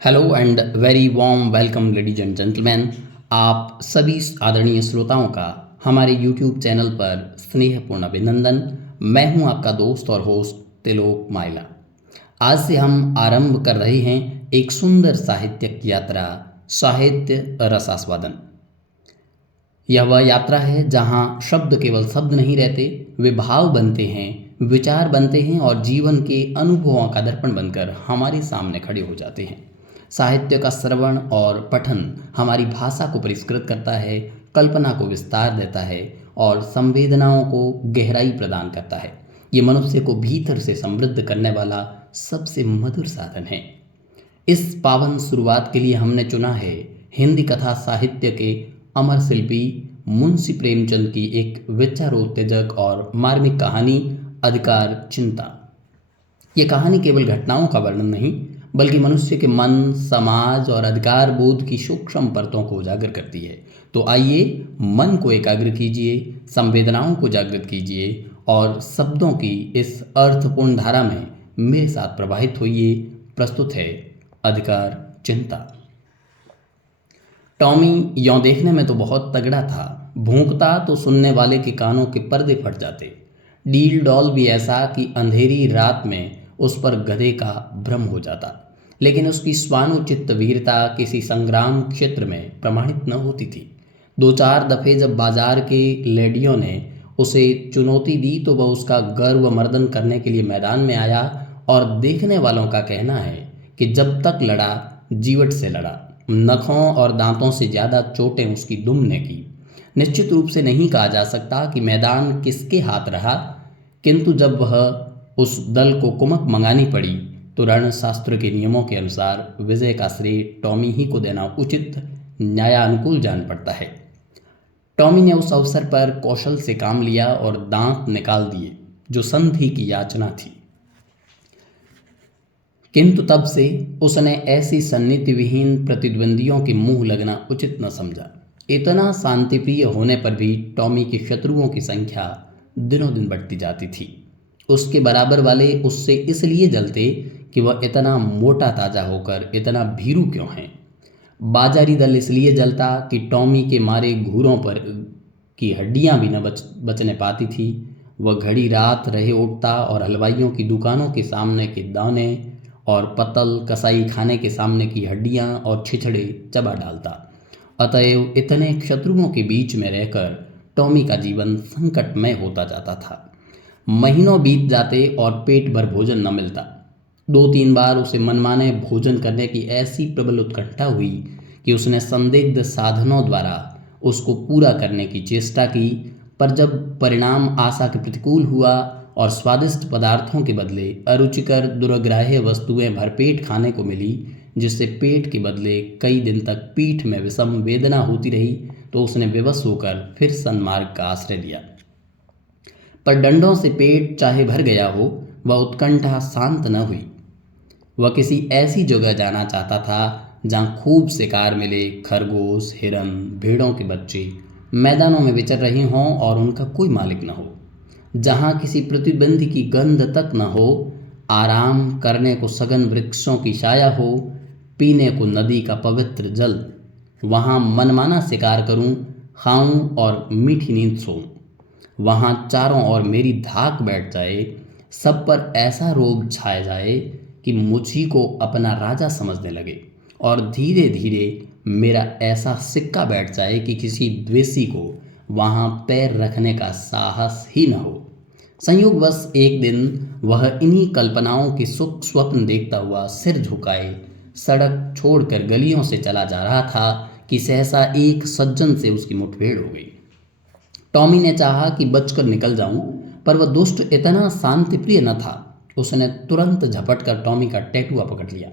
Hello and very warm welcome ladies and gentleman. आप सभी आदरणीय श्रोताओं का हमारे यूट्यूब चैनल पर स्नेहपूर्ण अभिनंदन। मैं हूं आपका दोस्त और होस्ट तिलोक माइला। आज से हम आरंभ कर रहे हैं एक सुंदर साहित्यिक यात्रा, साहित्य रसास्वादन। यह वह यात्रा है जहाँ शब्द केवल शब्द नहीं रहते, वे भाव बनते हैं, विचार बनते हैं और जीवन के अनुभवों का दर्पण बनकर हमारे सामने खड़े हो जाते हैं। साहित्य का श्रवण और पठन हमारी भाषा को परिष्कृत करता है, कल्पना को विस्तार देता है और संवेदनाओं को गहराई प्रदान करता है। ये मनुष्य को भीतर से समृद्ध करने वाला सबसे मधुर साधन है। इस पावन शुरुआत के लिए हमने चुना है हिंदी कथा साहित्य के अमर शिल्पी मुंशी प्रेमचंद की एक विचारोत्तेजक और मार्मिक कहानी अधिकार चिंता। ये कहानी केवल घटनाओं का वर्णन नहीं बल्कि मनुष्य के मन, समाज और अधिकार बोध की सूक्ष्म परतों को उजागर करती है। तो आइए मन को एकाग्र कीजिए, संवेदनाओं को जागृत कीजिए और शब्दों की इस अर्थपूर्ण धारा में मेरे साथ प्रवाहित होइए। प्रस्तुत है अधिकार चिंता। टॉमी यों देखने में तो बहुत तगड़ा था, भूंकता तो सुनने वाले के कानों के पर्दे फट जाते। डील डॉल भी ऐसा कि अंधेरी रात में उस पर गधे का भ्रम हो जाता, लेकिन उसकी स्वानुचित वीरता किसी संग्राम क्षेत्र में प्रमाणित न होती थी। दो चार दफे जब बाजार के लेडियों ने उसे चुनौती दी तो वह उसका गर्व मर्दन करने के लिए मैदान में आया और देखने वालों का कहना है कि जब तक लड़ा जीवट से लड़ा, नखों और दांतों से ज़्यादा चोटें उसकी दुम ने की। निश्चित रूप से नहीं कहा जा सकता कि मैदान किसके हाथ रहा, किंतु जब वह उस दल को कुमक मंगानी पड़ी तो रणशास्त्र के नियमों के अनुसार विजय का श्रेय टॉमी ही को देना उचित न्यायानुकूल जान पड़ता है। टॉमी ने उस अवसर पर कौशल से काम लिया और दांत निकाल दिए जो संधि की याचना थी, किंतु तब से उसने ऐसी सन्निधि विहीन प्रतिद्वंदियों के मुंह लगना उचित न समझा। इतना शांतिप्रिय होने पर भी टॉमी के शत्रुओं की संख्या दिनों दिन बढ़ती जाती थी। उसके बराबर वाले उससे इसलिए जलते कि वह इतना मोटा ताजा होकर इतना भीरू क्यों है। बाजारी दल इसलिए जलता कि टॉमी के मारे घूरों पर की हड्डियां भी न बचने पाती थी। वह घड़ी रात रहे उठता और हलवाइयों की दुकानों के सामने के दाने और पतल, कसाई खाने के सामने की हड्डियां और छिछड़े चबा डालता। अतएव इतने शत्रुओं के बीच में रहकर टॉमी का जीवन संकटमय होता जाता था। महीनों बीत जाते और पेट भर भोजन न मिलता। दो तीन बार उसे मनमाने भोजन करने की ऐसी प्रबल उत्कंठा हुई कि उसने संदिग्ध साधनों द्वारा उसको पूरा करने की चेष्टा की, पर जब परिणाम आशा के प्रतिकूल हुआ और स्वादिष्ट पदार्थों के बदले अरुचिकर दुर्ग्राह्य वस्तुएं भरपेट खाने को मिली, जिससे पेट के बदले कई दिन तक पीठ में विषम वेदना होती रही, तो उसने विवश होकर फिर सन्मार्ग का आश्रय लिया। पर डंडों से पेट चाहे भर गया हो, वह उत्कंठा शांत न हुई। वह किसी ऐसी जगह जाना चाहता था जहाँ खूब शिकार मिले, खरगोश, हिरन, भेड़ों के बच्चे मैदानों में विचर रहे हों और उनका कोई मालिक न हो, जहाँ किसी प्रतिद्वंदी की गंध तक न हो, आराम करने को सघन वृक्षों की छाया हो, पीने को नदी का पवित्र जल। वहाँ मनमाना शिकार करूं, खाऊं और मीठी नींद सोऊं। वहाँ चारों ओर मेरी धाक बैठ जाए, सब पर ऐसा रोब छाया जाए कि मुझी को अपना राजा समझने लगे और धीरे धीरे मेरा ऐसा सिक्का बैठ जाए कि किसी द्वेषी को वहाँ पैर रखने का साहस ही न हो। संयोगवश एक दिन वह इन्हीं कल्पनाओं के सुख स्वप्न देखता हुआ सिर झुकाए सड़क छोड़कर गलियों से चला जा रहा था कि सहसा एक सज्जन से उसकी मुठभेड़ हो गई। टॉमी ने चाहा कि बचकर निकल जाऊं, पर वह दुष्ट इतना शांतिप्रिय न था। उसने तुरंत झपट कर टॉमी का टैटुआ पकड़ लिया।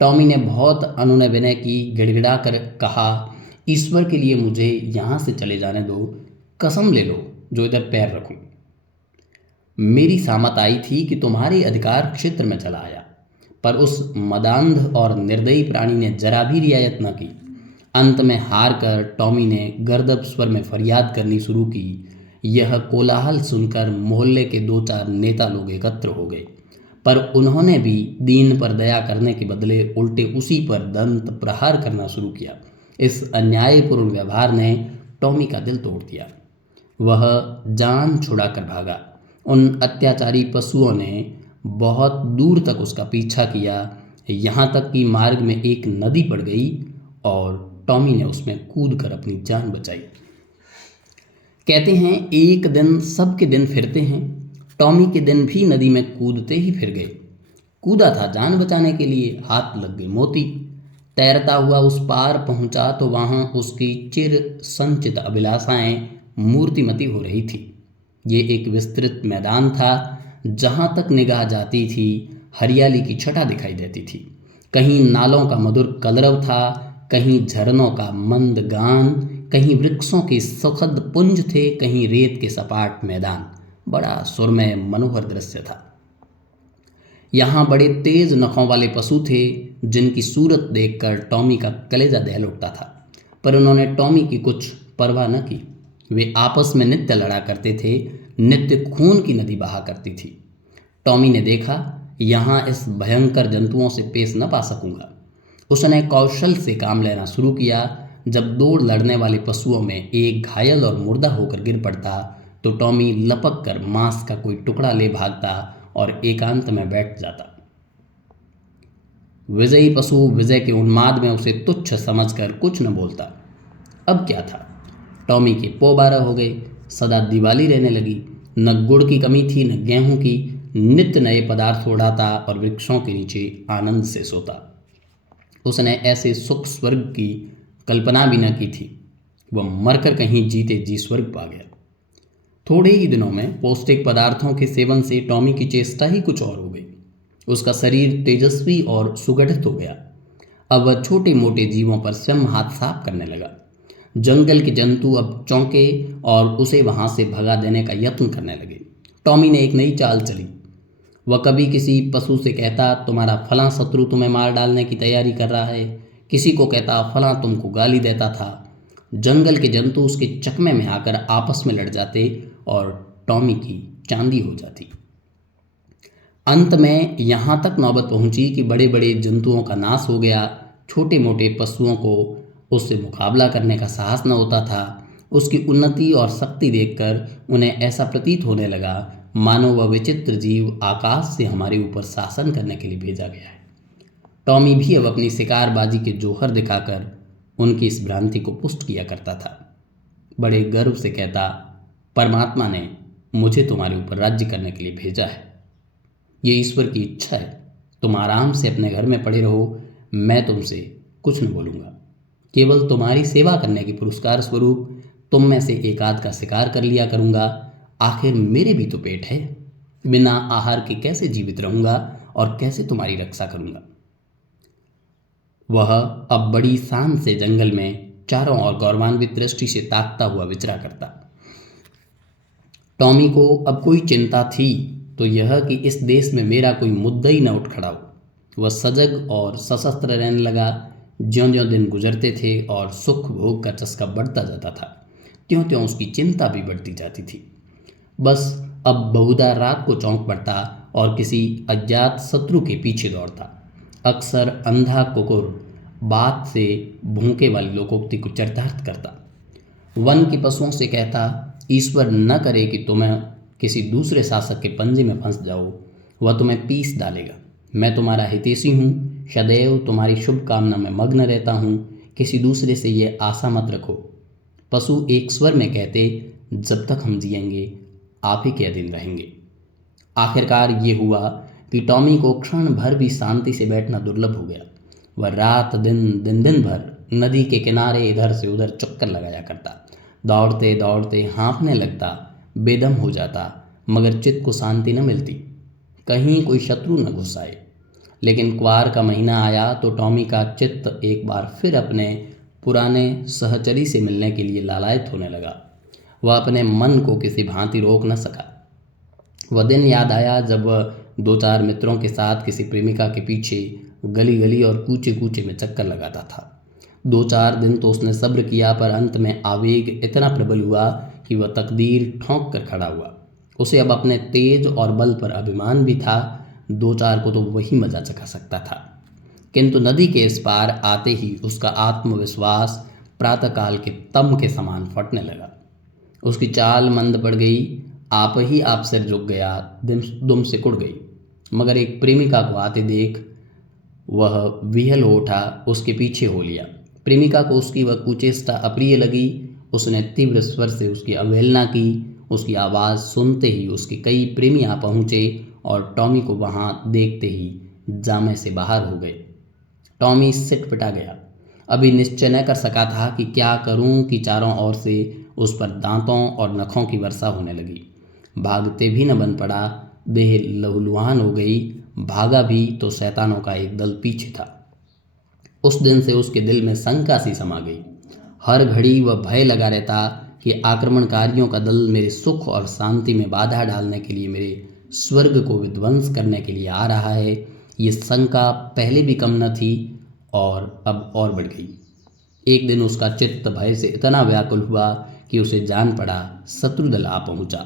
टॉमी ने बहुत अनुनय विनय की, गिड़गिड़ा कर कहा, ईश्वर के लिए मुझे यहाँ से चले जाने दो, कसम ले लो जो इधर पैर रखूं। मेरी सामत आई थी कि तुम्हारे अधिकार क्षेत्र में चला आया, पर उस मदांध और निर्दयी प्राणी ने जरा भी रियायत न की। अंत में हार कर टॉमी ने गर्दब स्वर में फरियाद करनी शुरू की। यह कोलाहल सुनकर मोहल्ले के दो चार नेता लोग एकत्र हो गए। पर उन्होंने भी दीन पर दया करने के बदले उल्टे उसी पर दंत प्रहार करना शुरू किया। इस अन्यायपूर्ण व्यवहार ने टॉमी का दिल तोड़ दिया। वह जान छुड़ाकर भागा। उन अत्याचारी पशुओं ने बहुत दूर तक उसका पीछा किया, यहाँ तक कि मार्ग में एक नदी पड़ गई और टॉमी ने उसमें कूदकर अपनी जान बचाई। कहते हैं एक दिन सबके दिन फिरते हैं। टॉमी के दिन भी नदी में कूदते ही फिर गए। कूदा था जान बचाने के लिए, हाथ लग गई मोती। तैरता हुआ उस पार पहुंचा तो वहां उसकी चिर संचित अभिलाषाएं मूर्तिमती हो रही थी। ये एक विस्तृत मैदान था, जहां तक निगाह जाती थी हरियाली की छटा दिखाई देती थी। कहीं नालों का मधुर कलरव था, कहीं झरनों का मंद गान, कहीं वृक्षों के सुखद पुंज थे, कहीं रेत के सपाट मैदान। बड़ा सुरमय मनोहर दृश्य था। यहाँ बड़े तेज नखों वाले पशु थे, जिनकी सूरत देखकर टॉमी का कलेजा दहल उठता था, पर उन्होंने टॉमी की कुछ परवाह न की। वे आपस में नित्य लड़ा करते थे, नित्य खून की नदी बहा करती थी। टॉमी ने देखा, यहाँ इस भयंकर जंतुओं से पेश न पा सकूंगा। उसने कौशल से काम लेना शुरू किया। जब दौड़ लड़ने वाले पशुओं में एक घायल और मुर्दा होकर गिर पड़ता तो टॉमी लपक कर मांस का कोई टुकड़ा ले भागता और एकांत में बैठ जाता। विजयी पशु विजय के उन्माद में उसे तुच्छ समझकर कुछ न बोलता। अब क्या था, टॉमी के पौ 12 हो गए, सदा दिवाली रहने लगी। न गुड़ की कमी थी न गेहूं की। नित्य नए पदार्थ उड़ाता और वृक्षों के नीचे आनंद से सोता। उसने ऐसे सुख स्वर्ग की कल्पना भी न की थी। वह मरकर कहीं जीते जी स्वर्ग पा गया। थोड़े ही दिनों में पौष्टिक पदार्थों के सेवन से टॉमी की चेष्टा ही कुछ और हो गई। उसका शरीर तेजस्वी और सुगठित हो गया। अब वह छोटे मोटे जीवों पर स्वयं हाथ साफ करने लगा। जंगल के जंतु अब चौंके और उसे वहां से भगा देने का यत्न करने लगे। टॉमी ने एक नई चाल चली। वह कभी किसी पशु से कहता, तुम्हारा फलां शत्रु तुम्हें मार डालने की तैयारी कर रहा है। किसी को कहता, फलां तुमको गाली देता था। जंगल के जंतु उसके चकमे में आकर आपस में लड़ जाते और टॉमी की चांदी हो जाती। अंत में यहाँ तक नौबत पहुंची कि बड़े बड़े जंतुओं का नाश हो गया। छोटे मोटे पशुओं को उससे मुकाबला करने का साहस न होता था। उसकी उन्नति और शक्ति देखकर उन्हें ऐसा प्रतीत होने लगा मानो वह विचित्र जीव आकाश से हमारे ऊपर शासन करने के लिए भेजा गया है। टॉमी भी अब अपनी शिकारबाजी के जौहर दिखाकर उनकी इस भ्रांति को पुष्ट किया करता था। बड़े गर्व से कहता, परमात्मा ने मुझे तुम्हारे ऊपर राज्य करने के लिए भेजा है। ये ईश्वर की इच्छा है। तुम आराम से अपने घर में पड़े रहो, मैं तुमसे कुछ न बोलूँगा। केवल तुम्हारी सेवा करने के पुरस्कार स्वरूप तुम में से एक आध का शिकार कर लिया करूँगा। आखिर मेरे भी तो पेट है। बिना आहार के कैसे जीवित रहूँगा और कैसे तुम्हारी रक्षा करूँगा। वह अब बड़ी शान से जंगल में चारों ओर गौरवान्वित दृष्टि से ताकता हुआ विचरा करता। टॉमी को अब कोई चिंता थी तो यह कि इस देश में मेरा कोई मुद्दा ही न उठ खड़ा हो। वह सजग और सशस्त्र रहने लगा। ज्यों-ज्यों दिन गुजरते थे और सुख भोग का चस्का बढ़ता जाता था, त्यों-त्यों उसकी चिंता भी बढ़ती जाती थी। बस अब बहुधा रात को चौंक पड़ता और किसी अज्ञात शत्रु के पीछे दौड़ता। अक्सर अंधा कुकुर बात से भूखे वाली लोकोक्ति को चरितार्थ करता। वन के पशुओं से कहता, ईश्वर न करे कि तुम्हें किसी दूसरे शासक के पंजे में फंस जाओ, वह तुम्हें पीस डालेगा। मैं तुम्हारा हितैषी हूँ, सदैव तुम्हारी शुभकामना में मग्न रहता हूँ। किसी दूसरे से ये आशा मत रखो। पशु एक स्वर में कहते, जब तक हम जिएंगे आप ही के अधीन रहेंगे। आखिरकार ये हुआ कि टॉमी को क्षण भर भी शांति से बैठना दुर्लभ हो गया। वह रात दिन भर नदी के किनारे इधर से उधर चक्कर लगाया करता। दौड़ते दौड़ते हाँफने लगता, बेदम हो जाता, मगर चित्त को शांति न मिलती। कहीं कोई शत्रु न घुस आए। लेकिन क्वार का महीना आया तो टॉमी का चित्त एक बार फिर अपने पुराने सहचरी से मिलने के लिए लालायित होने लगा। वह अपने मन को किसी भांति रोक न सका। वह दिन याद आया जब वह 2-4 मित्रों के साथ किसी प्रेमिका के पीछे गली गली और कूचे कूचे में चक्कर लगाता था। 2-4 दिन तो उसने सब्र किया, पर अंत में आवेग इतना प्रबल हुआ कि वह तकदीर ठोंक कर खड़ा हुआ। उसे अब अपने तेज और बल पर अभिमान भी था, दो चार को तो वही मजा चखा सकता था। किंतु नदी के इस पार आते ही उसका आत्मविश्वास प्रातःकाल के तम के समान फटने लगा। उसकी चाल मंद पड़ गई, आप ही आप सिर झुक गया, दुम सिकुड़ गई। मगर एक प्रेमिका को आते देख वह विहल हो उठा, उसके पीछे हो लिया। प्रेमिका को उसकी वह कुचेष्टा अप्रिय लगी। उसने तीव्र स्वर से उसकी अवहेलना की। उसकी आवाज़ सुनते ही उसके कई प्रेमी आ पहुँचे और टॉमी को वहाँ देखते ही जामे से बाहर हो गए। टॉमी सिटपिटा गया। अभी निश्चय न कर सका था कि क्या करूं कि चारों ओर से उस पर दांतों और नखों की वर्षा होने लगी। भागते भी न बन पड़ा, देह लहूलुहान हो गई। भागा भी तो शैतानों का एक दल पीछे था। उस दिन से उसके दिल में शंका सी समा गई। हर घड़ी वह भय लगा रहता कि आक्रमणकारियों का दल मेरे सुख और शांति में बाधा डालने के लिए, मेरे स्वर्ग को विध्वंस करने के लिए आ रहा है। ये शंका पहले भी कम न थी और अब और बढ़ गई। एक दिन उसका चित्त भय से इतना व्याकुल हुआ कि उसे जान पड़ा शत्रुदल आ पहुंचा।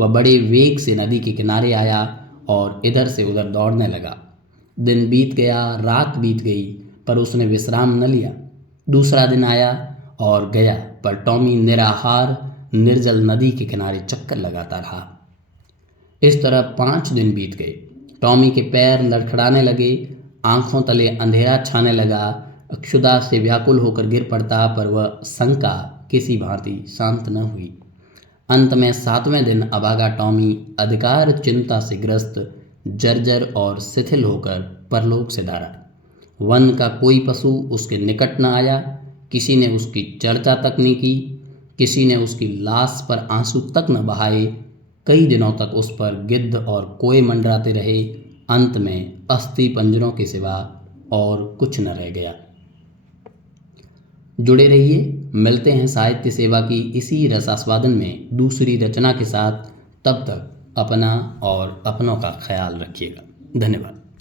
वह बड़े वेग से नदी के किनारे आया और इधर से उधर दौड़ने लगा। दिन बीत गया, रात बीत गई, पर उसने विश्राम न लिया। दूसरा दिन आया और गया, पर टॉमी निराहार निर्जल नदी के किनारे चक्कर लगाता रहा। इस तरह 5 दिन बीत गए। टॉमी के पैर लड़खड़ाने लगे, आंखों तले अंधेरा छाने लगा। क्षुधा से व्याकुल होकर गिर पड़ता, पर वह शंका किसी भांति शांत न हुई। अंत में 7वें दिन अभागा टॉमी अधिकार चिंता से ग्रस्त, जर्जर और शिथिल होकर परलोक से धारा। वन का कोई पशु उसके निकट न आया, किसी ने उसकी चर्चा तक नहीं की, किसी ने उसकी लाश पर आंसू तक न बहाए। कई दिनों तक उस पर गिद्ध और कोए मंडराते रहे। अंत में अस्थि पंजरों के सिवा और कुछ न रह गया। जुड़े रहिए, मिलते हैं साहित्य सेवा की इसी रसास्वादन में दूसरी रचना के साथ। तब तक अपना और अपनों का ख्याल रखिएगा। धन्यवाद।